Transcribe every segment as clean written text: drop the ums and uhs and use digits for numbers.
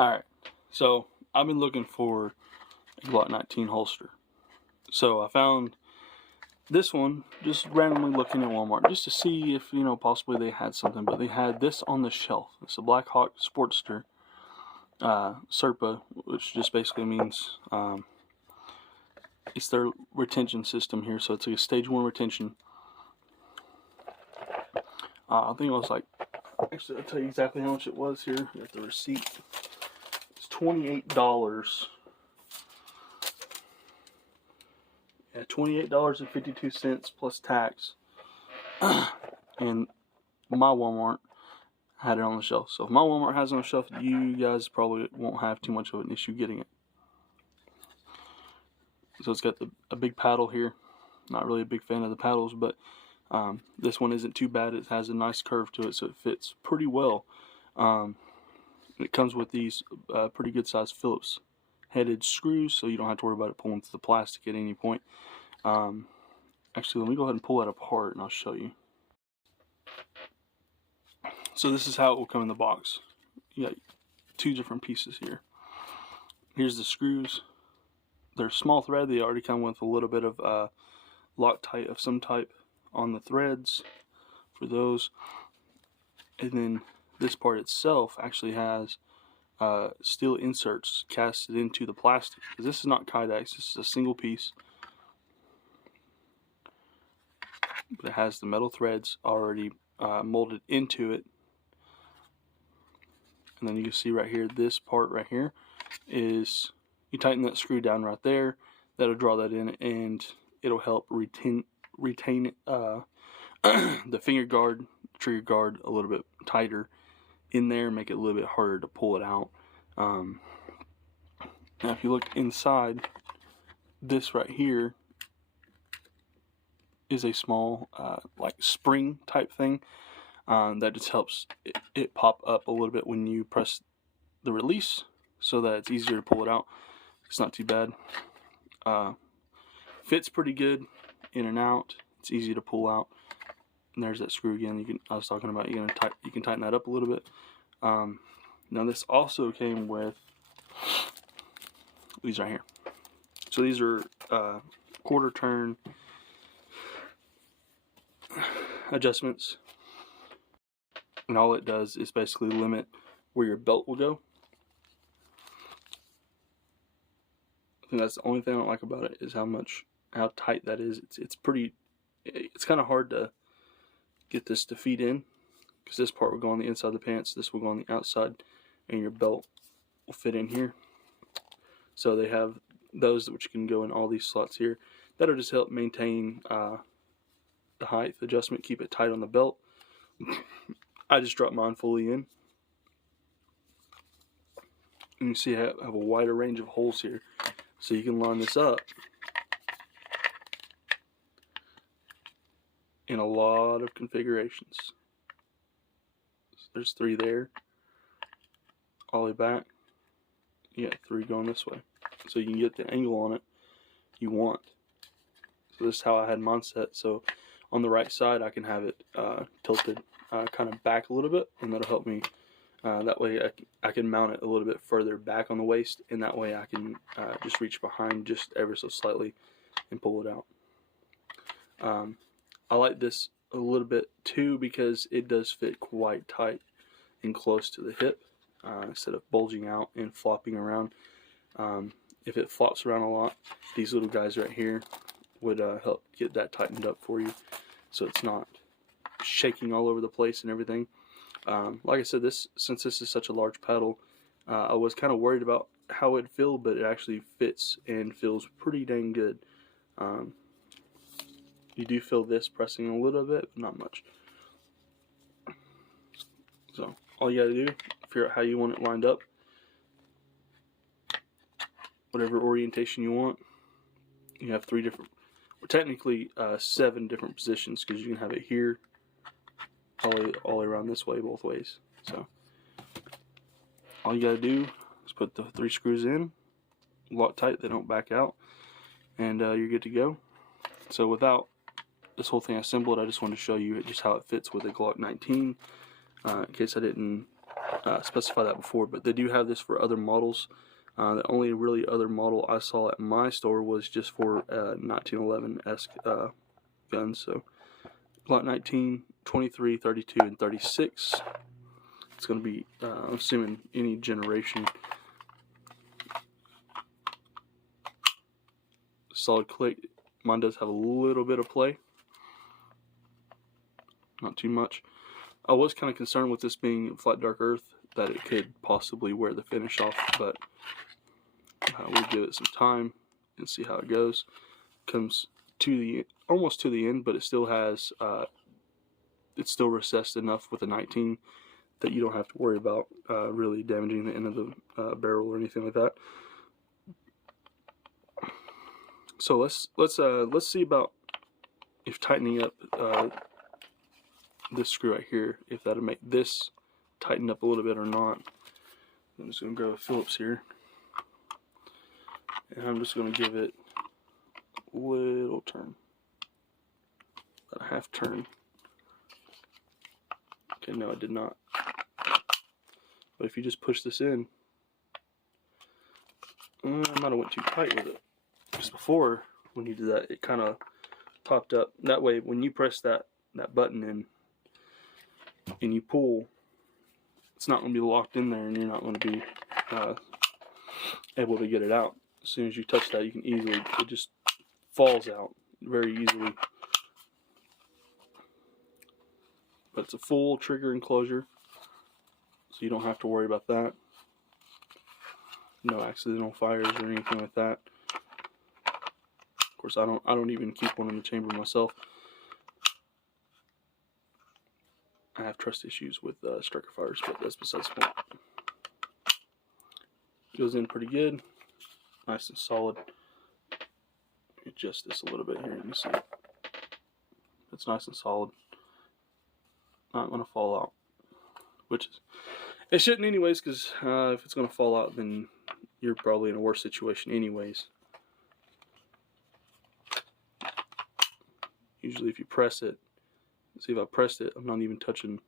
Alright, so I've been looking for a Glock 19 holster. So I found this one just randomly looking at Walmart just to see if, you know, possibly they had something. But they had this on the shelf. It's a Blackhawk Sportster Serpa, which just basically means it's their retention system here. So it's like a stage 1 retention. I think it was like, actually I'll tell you exactly how much it was here at the receipt. It's $28. Yeah, $28.52 plus tax. And my Walmart had it on the shelf. So if my Walmart has it on the shelf, you guys probably won't have too much of an issue getting it. So it's got a big paddle here. Not really a big fan of the paddles, but this one isn't too bad. It has a nice curve to it, so it fits pretty well. It comes with these pretty good sized Phillips headed screws, so you don't have to worry about it pulling through the plastic at any point. Actually, let me go ahead and pull that apart and I'll show you. So this is how it will come in the box. You got 2 different pieces here. Here's the screws. They're small thread. They already come with a little bit of Loctite of some type on the threads for those. And then this part itself actually has steel inserts casted into the plastic. This is not Kydex, this is a single piece. But it has the metal threads already molded into it. And then you can see right here, this part right here is, you tighten that screw down right there, that'll draw that in, and it'll help retain the finger guard, trigger guard a little bit tighter in there, make it a little bit harder to pull it out. Now if you look inside, this right here is a small like spring type thing that just helps it pop up a little bit when you press the release, so that it's easier to pull it out. It's not too bad. Fits pretty good in and out. It's easy to pull out. And there's that screw again. I was talking about. You can tighten that up a little bit. Now this also came with these right here. So these are quarter turn adjustments, and all it does is basically limit where your belt will go. I think that's the only thing I don't like about it, is how tight that is. It's kind of hard to get this to feed in, because this part will go on the inside of the pants, this will go on the outside, and your belt will fit in here. So they have those which can go in all these slots here. That'll just help maintain the height adjustment, keep it tight on the belt. I just dropped mine fully in. And you see I have a wider range of holes here. So you can line this up in a lot of configurations. So there's 3 there, all the way back. You got 3 going this way. So you can get the angle on it you want. So this is how I had mine set. So on the right side I can have it tilted kind of back a little bit, and that'll help me. That way I can mount it a little bit further back on the waist, and that way I can just reach behind just ever so slightly and pull it out. I like this a little bit too, because it does fit quite tight and close to the hip, instead of bulging out and flopping around. If it flops around a lot, these little guys right here would help get that tightened up for you, so it's not shaking all over the place and everything. Like I said, since this is such a large paddle, I was kind of worried about how it'd feel, but it actually fits and feels pretty dang good. You do feel this pressing a little bit, but not much. So all you gotta do, figure out how you want it lined up, whatever orientation you want. You have 3 different, or technically 7 different positions, because you can have it here, all the way around this way, both ways. So all you gotta do is put the 3 screws in, lock tight, they don't back out, and you're good to go. So without this whole thing assembled, I just wanted to show you just how it fits with a Glock 19, in case I didn't specify that before, but they do have this for other models. The only really other model I saw at my store was just for 1911-esque guns. So Glock 19, 23, 32, and 36. It's going to be, I'm assuming, any generation. Solid click. Mine does have a little bit of play. Not too much. I was kind of concerned with this being flat dark earth that it could possibly wear the finish off, but we'll give it some time and see how it goes. Comes to the almost to the end, but it still has it's still recessed enough with a 19 that you don't have to worry about really damaging the end of the barrel or anything like that. So let's see about if tightening up this screw right here, if that'll make this tighten up a little bit or not. I'm just going to grab a Phillips here, and I'm just going to give it a little turn, about a half turn. Okay, no, I did not. But if you just push this in, I might have went too tight with it. Just before, when you did that, it kind of popped up. That way, when you press that button in and you pull, it's not going to be locked in there, and you're not going to be able to get it out. As soon as you touch that, you can easily, it just falls out very easily. But it's a full trigger enclosure, so you don't have to worry about that. No accidental fires or anything like that. Of course, I don't even keep one in the chamber myself. I have trust issues with striker fires, but that's besides the point. Goes in pretty good, nice and solid. Adjust this a little bit here, you can see it. It's nice and solid. Not going to fall out, which is, it shouldn't anyways, because if it's going to fall out, then you're probably in a worse situation anyways. Usually if you press it, see if I pressed it, I'm not even touching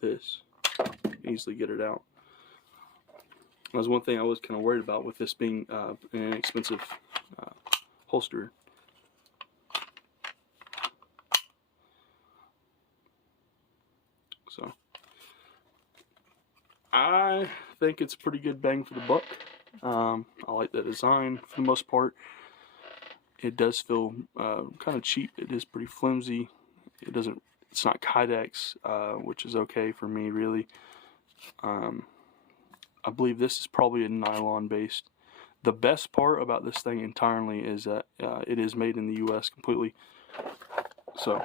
this. You can easily get it out. That was one thing I was kind of worried about with this being an inexpensive holster. So I think it's a pretty good bang for the buck. I like the design for the most part. It does feel kind of cheap. It is pretty flimsy. It's not Kydex, which is okay for me really. I believe this is probably a nylon based. The best part about this thing entirely is that it is made in the US completely. So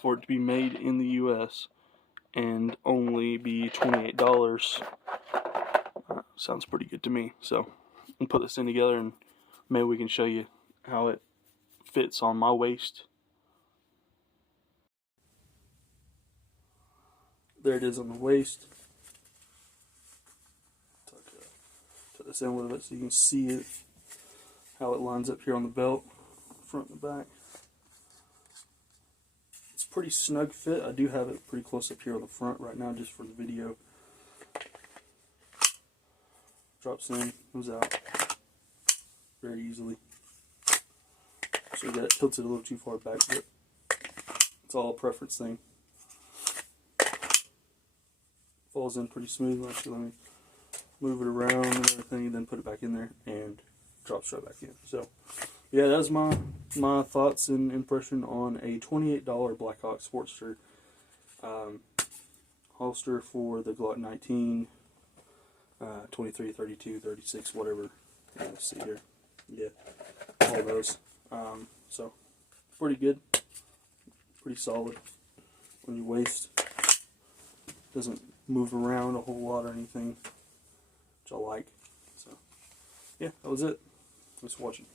for it to be made in the US and only be $28 sounds pretty good to me. So I'll put this in together and maybe we can show you how it fits on my waist. There it is on the waist. Tuck this in a little bit so you can see it, how it lines up here on the belt, front and back. It's a pretty snug fit. I do have it pretty close up here on the front right now just for the video. Drops in, comes out very easily. So that tilts it a little too far back, but it's all a preference thing. Falls in pretty smooth. Actually, let me move it around and everything, and then put it back in there, and drops right back in. So, yeah, that's my thoughts and impression on a $28 Blackhawk Sportster holster for the Glock 19, 23, 32, 36, whatever. Let's see here. Yeah, all those. So, pretty good. Pretty solid on your waist. Doesn't move around a whole lot or anything, which I like. So, yeah, that was it. Thanks for watching.